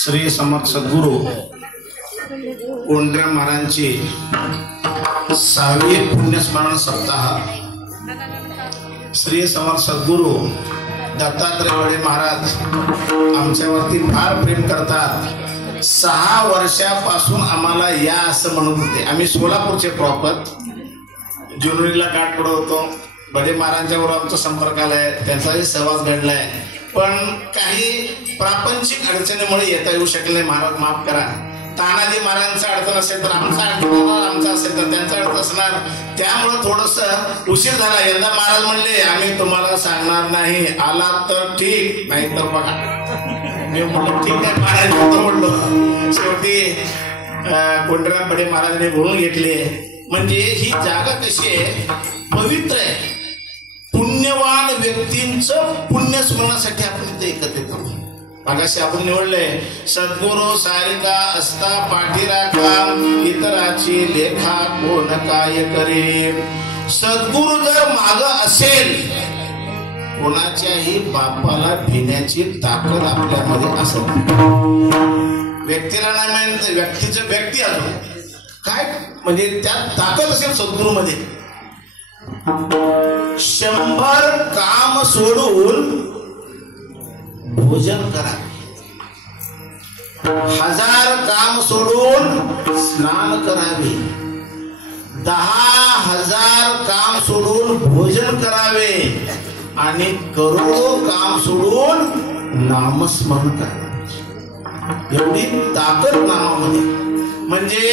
श्री समर्थ सद्गुरू कोंढऱ्या महाराजांची 6वी पुण्यस्मरण सप्ताह। श्री समर्थ सद्गुरू दत्तात्रय वडे महाराज आमच्यावरती फार प्रेम करतात। 6 वर्षापासून आम्हाला या असं म्हणत होते। आम्ही सोलापूरचे प्रॉपर जुनूरीला गाठ पडत होतो। बडे महाराजांच्या बरोबर आमचा संपर्क आलाय, त्यांचाही सहवास घडलाय, पण काही प्रापंचिक अडचणीमुळे येता येऊ शकले नाही। महाराज माफ करा। तानाजी महाराजांचा अडचण असेल तर आमचा असेल तर त्यांचा अडचण असणार, त्यामुळे थोडस उशीर झाला। यंदा महाराज म्हणले आम्ही तुम्हाला सांगणार नाही, आला तर ठीक, नाही तर बघा। मी म्हणलं ठीक आहे महाराज म्हणलो। शेवटी कोंढऱ्या बडे महाराजांनी बोलून घेतले। म्हणजे ही जागा कशी आहे, पवित्र आहे। पुण्यवान व्यक्तींचं पुण्यस्मरणासाठी आपण इथे एकत्रित आहोत। मागाशी आपण निवडले सद्गुरू सारिका असता पाठीराखा, इतराची लेखा कोण काय करे। सद्गुरू जर माग असेल, कोणाच्याही बापाला भिण्याची ताकद आपल्यामध्ये असेल। व्यक्तीला नाही माहिती, व्यक्तीचं व्यक्ती अजून काय म्हणजे त्यात ताकद असेल सद्गुरू मध्ये। 100 काम सोडून भोजन करा, 1000 काम सोडून स्नान करावे, 10,000 काम सोडून भोजन करावे आणि करोडो काम सोडून नामस्मरण करावे। एवढी ताकद नामामध्ये। म्हणजे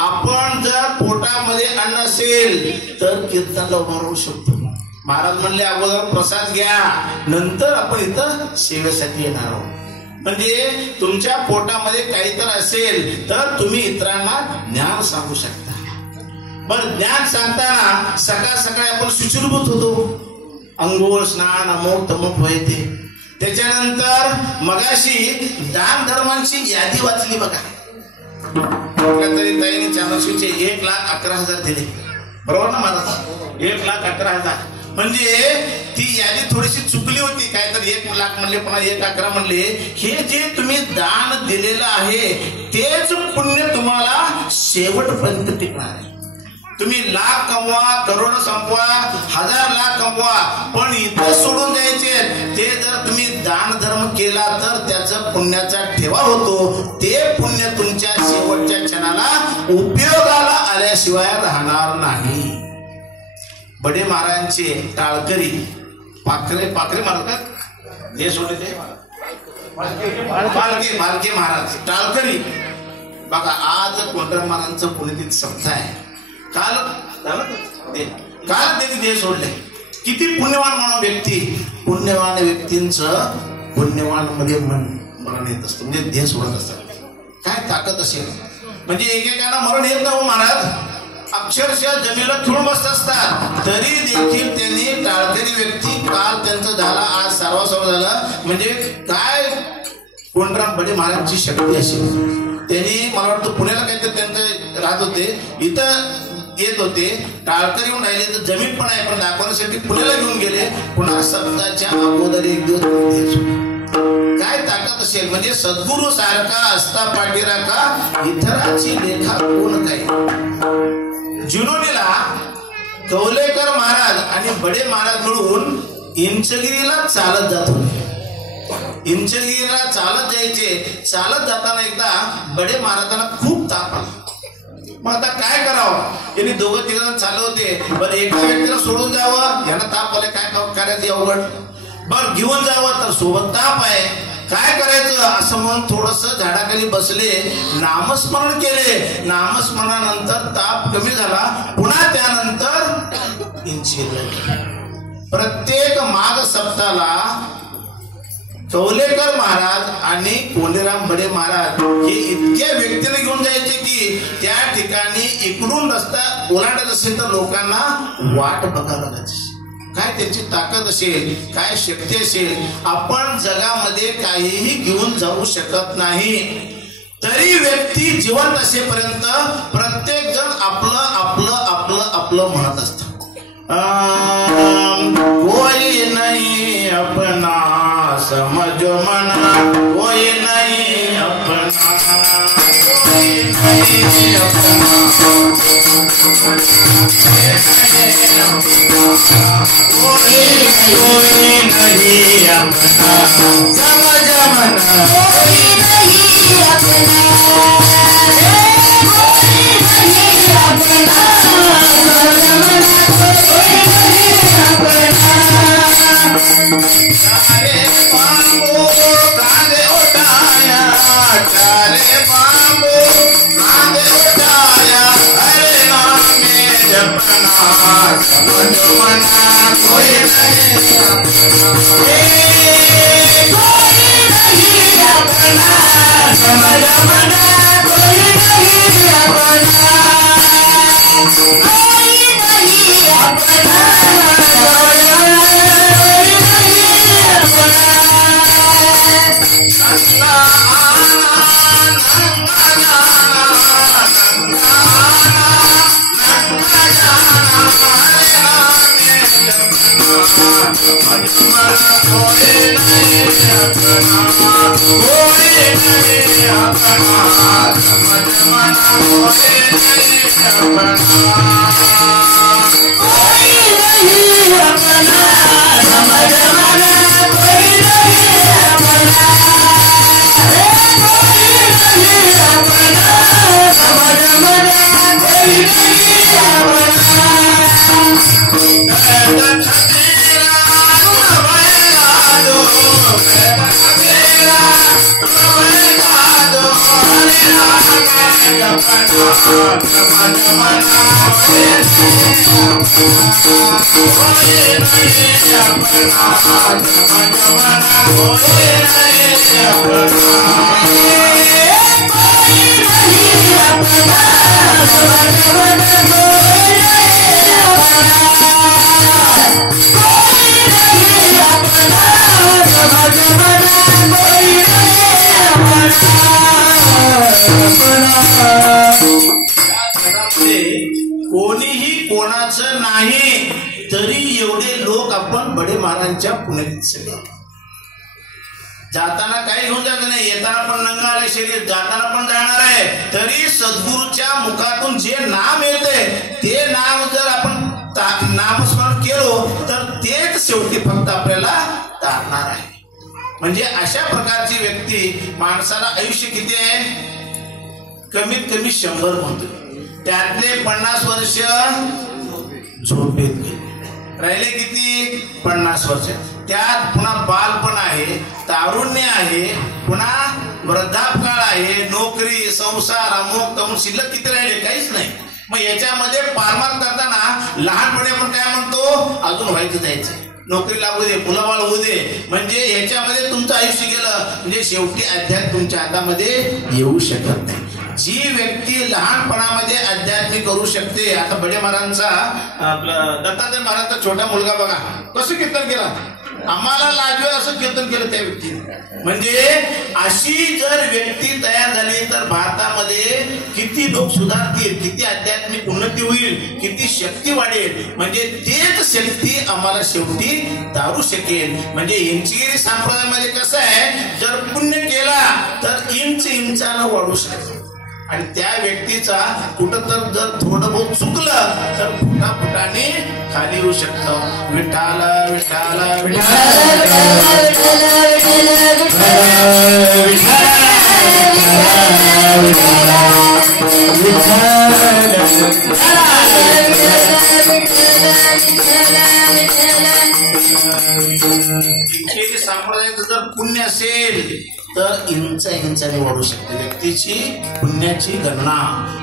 आपण जर पोटामध्ये अन्न असेल तर कीर्तनला उभा राहू शकतो। महाराज म्हणले अगोदर प्रसाद घ्या, नंतर आपण इथं सेवेसाठी येणार आहोत। म्हणजे तुमच्या पोटामध्ये काहीतरी असेल तर तुम्ही इतरांना ज्ञान सांगू शकता। पण ज्ञान सांगताना सकाळ सकाळी आपण शुचिर्भूत होतो, अंघोळ स्नान अमुक तमुक व्हायचे। त्याच्यानंतर मगाशी दान धर्मांची यादी वाचली बघा। तरी ताईने चानोशीचे 1,11,000 दिले, बरोबर ना महाराज? 1,11,000 म्हणजे ती यादी थोडीशी चुकली होती। काय तर 1 लाख म्हणले, पुन्हा 1,11 म्हणले। हे जे तुम्ही दान दिलेलं आहे तेच पुण्य तुम्हाला शेवटपर्यंत टिकणार आहे। तुम्ही लाख कमवा, करोड संपवा, 1000 लाख कमवा, पण इथं सोडून द्यायचे ते जर तुम्ही दान धर्म केला तर त्याचा पुण्याचा ठेवा होतो। ते पुण्य तुमच्या शेवटच्या क्षणाला उपयोगाला आल्याशिवाय राहणार नाही। बडे महाराजांचे टाळकरी पाखरे मारतात जे सोडले ते पालके महाराज टाळकरी बघा। आज कोंढऱ्या महाराजांचं पुण्यतिथी सप्ताह आहे। काल त्यांनी देह सोडले। किती पुण्यवान म्हणून व्यक्ती, पुण्यवान व्यक्तींचं पुण्यवान मध्ये मरण येत असतं, म्हणजे देह सोडत असतात। काय ताकद असेल, म्हणजे एकेकाला मरण येत नाही महाराज, अक्षरशः जमिनीला खिळून बसत असतात, तरी देखील त्यांनी टाळकरी व्यक्ती काल त्यांचं झाला, आज सर्वस्व झालं। म्हणजे काय कोंढराम बडे महाराजांची शक्ती असेल। त्यांनी मला वाटतं पुण्याला काहीतरी त्यांचं राहत होते, इथं येत होते, टाळकरी येऊन राहिले तर जमीन पण आहे, पण दाखवण्यासाठी पुण्याला घेऊन गेले। पुन्हा सप्ताहाच्या अगोदर 1 दिवस काय ताकद असेल। म्हणजे सद्गुरू सारखा असता पाठीराखा, इतराची लेखा कोण काय। जुनोनीला कौलेकर महाराज आणि बडे महाराज मिळून इंचगिरीला चालत जात होते। इंचगिरीला चालत जायचे। चालत जाताना एकदा बडे महाराजांना खूप ताप आला। मग आता काय करावं, यांनी 2-3 जण चालले होते। बरं एका व्यक्तीला सोडून जावं, यांना ताप आले, काय करायचं अवघड। बरं घेऊन जावं तर सोबत ताप आहे, काय करायचं असं म्हणून थोडस झाडाखाली बसले, नामस्मरण केले. नामस्मरणानंतर ताप कमी झाला. पुन्हा त्यानंतर प्रत्येक माघ सप्ताहाला कौलेकर महाराज आणि कोंडीराम बडे महाराज हे इतक्या व्यक्तीने घेऊन जायचे की त्या ठिकाणी इकडून रस्ता ओलांडत असेल तर लोकांना वाट बघायला लागायची. काय त्याची ताकद असेल, काय शक्ती असेल. आपण जगामध्ये काहीही घेऊन जाऊ शकत नाही, तरी व्यक्ती जिवंत असेपर्यंत प्रत्येक जण आपलं आपलं आपलं आपलं म्हणत असत. कोई नहीं अपना समझो मना, कोई नहीं अपना, कोई नहीं अपना, कोई नहीं अपना समझ मना, कोई नहीं अपना, कोई नहीं अपना समझ मना, कोई नहीं अपना. चारे बांबू कांधे उठाया, चारे बांबू कांधे उठाया, हरे नामे जपना समझ मना, कोई नहीं अपना, कोई नहीं अपना समझ मना, कोई नहीं अपना, कोई नहीं अपना कोणीही कोणाचं नाही, तरी एवढे लोक आपण बडे महाराजांच्या पुण्यात सगळे. जाताना काही घेऊन जात नाही, येताना पण नंगाले शरीर, जाताना पण जाणार आहे. तरी सद्गुरूच्या मुखातून जे नाम येते ते नाम जर आपण नामस्मरण केलो तर तेच शेवटी फक्त आपल्याला तारणार आहे. म्हणजे अशा प्रकारची व्यक्ती, माणसाला आयुष्य किती आहे? कमीत कमी 100 म्हणतो. त्यातले 50 वर्ष झोपेत गेले, राहिले किती? 50 वर्ष. त्यात पुन्हा बालपण आहे, तारुण्य आहे, पुन्हा वृद्धापकाळ आहे, नोकरी, संसार, अमुक तमुक, शिल्लक किती राहिले? काहीच नाही. मग याच्यामध्ये पारमार करताना लहानपणी आपण काय म्हणतो? अजून व्हायचं जायचं, नोकरी लागू दे, मुलाबाळ होऊ दे. म्हणजे याच्यामध्ये तुमचं आयुष्य गेलं, म्हणजे शेवटी अध्यात्म तुमच्या हातामध्ये येऊ शकत नाही. जी व्यक्ती लहानपणामध्ये अध्यात्म करू शकते. आता बडे महाराजांचा, आपला दत्तात्रय महाराजांचा छोटा मुलगा बघा कसं कीर्तन केलं, आम्हाला लाजवेल असं कीर्तन केलं त्या व्यक्तीने. म्हणजे अशी जर व्यक्ती तयार झाली तर भारतामध्ये किती लोक सुधारतील, किती आध्यात्मिक उन्नती होईल, किती शक्ती वाढेल. म्हणजे तेच शक्ती आम्हाला शेवटी दारू शकेल. म्हणजे इंचगिरी संप्रदायामध्ये कसं आहे, जर पुण्य केला तर इंचानं वाढू शकतो. आणि त्या व्यक्तीचा कुठं तर जर थोडं बहुत चुकलं तर फुटाफुटाने खाली येऊ शकतं. विठाल विठाल विठाल इच्छेने सांभाळायचं जर पुण्य असेल तर इंचाने वाढू शकते व्यक्तीची पुण्याची गणना.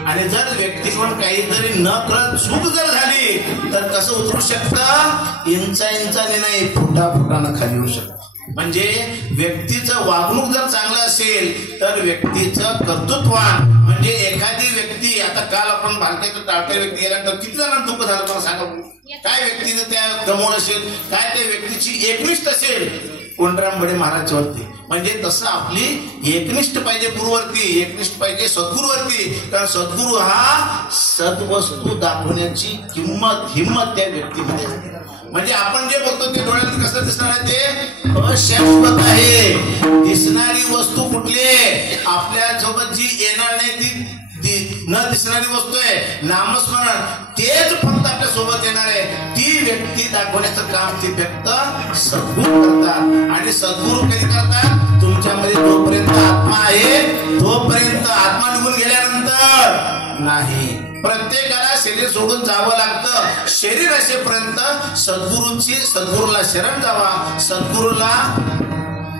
आणि जर व्यक्तीकडून काहीतरी न कळत चूक जर झाली तर कसं उतरू शकतं? इंचाने नाही, फुटानं खाली येऊ शकतं. म्हणजे व्यक्तीचं वागणूक जर चांगलं असेल तर व्यक्तीचं कर्तृत्वान, म्हणजे एखादी व्यक्ती, आता काल आपण भारताचं टाळक्या व्यक्ती गेल्यानंतर किती जणांना दुःख झालं मला सांगा. काय व्यक्तीनं त्या गमवलं असेल, काय त्या व्यक्तीची एकनिष्ठ असेल कोंडरामबडे महाराज वरती. म्हणजे तसं आपली एकनिष्ठ पाहिजे गुरुवरती, एकनिष्ठ पाहिजे सद्गुरूवरती. कारण सद्गुरू हा सद्वस्तू दाखवण्याची हिंमत त्या व्यक्तीमध्ये आहे. म्हणजे आपण जे बघतो ते डोळ्यात कसं दिसणार आहे, ते अशाश्वत आहे. दिसणारी वस्तू कुठली आहे? आपल्या सोबत जी येणार नाही ती न दिसणारी वस्तू आहे नामस्मरण. तेच फक्त आपल्या सोबत येणार आहे. ती व्यक्ती दाखवण्याचं काम ती व्यक्त सद्गुरू करतात. आणि सद्गुरू कधी करतात? तुमच्यामध्ये जोपर्यंत आत्मा आहे तोपर्यंत. आत्मा निघून गेल्यानंतर नाही. प्रत्येकाला शरीर सोडून जावं लागतं. शरीर असेपर्यंत सद्गुरूला शरण जावा. सद्गुरूला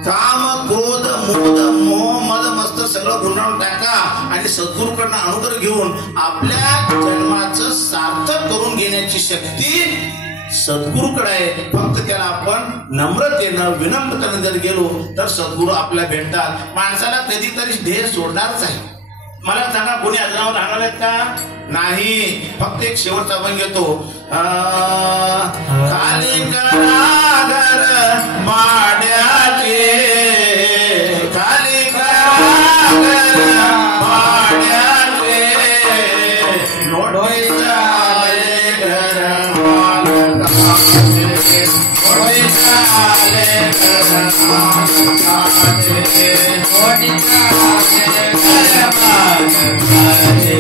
काम क्रोध मोद मोह मद मस्त सगळं गुंडाळून टाका आणि सद्गुरूकडनं अनुग्रह घेऊन आपल्या जन्माचं सार्थक करून घेण्याची शक्ती सद्गुरूकडे आहे. फक्त त्याला आपण नम्रतेनं विनम्रतेनं जर गेलो तर सद्गुरू आपल्याला भेटतात. माणसाला कधीतरी ध्येय सोडणारच आहे. मला सांगा कोणी अजून राहणार आहेत का? नाही. फक्त एक शेवटचा आपण घेतो. खाली करा घर माड्याचे, खाली करा घर माड्याचे, लोटे झाले घर मालकाचे, लोटे झाले घर मालकाचे, लोटे झाले घर मालकाचे.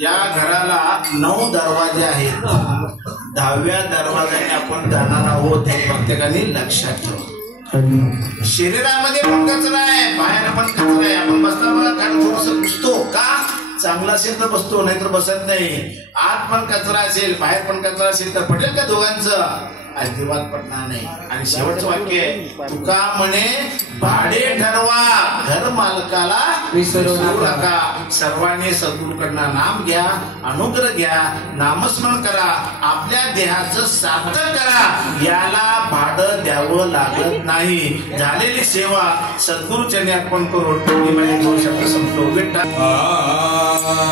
या घराला 9 दरवाजे दरवाजे आहेत. 10व्या दरवाजाने आपण जाणार आहोत हे प्रत्येकाने लक्षात ठेवा. शरीरामध्ये पण कचरा आहे, बाहेर पण कचरा आहे. आपण बसता बघा कारण थोडस पुसतो का, चांगला असेल तर बसतो, नाहीतर बसत नाही. आत पण कचरा असेल, बाहेर पण कचरा असेल तर पटेल का दोघांचं? अजिबात पडणार नाही. आणि शेवटचं वाक्य आहे, तुका म्हणे भाडे ठरवा, घर मालकाला विसरू नका. सर्वांनी सद्गुरूकडनं नाम घ्या, अनुग्रह घ्या, नामस्मरण करा, आपल्या देहाचं सार्थक करा. याला भाडं द्यावं लागत नाही. झालेली सेवा सद्गुरूचरणी अर्पण करून मी माझे 2 शब्द संपतो.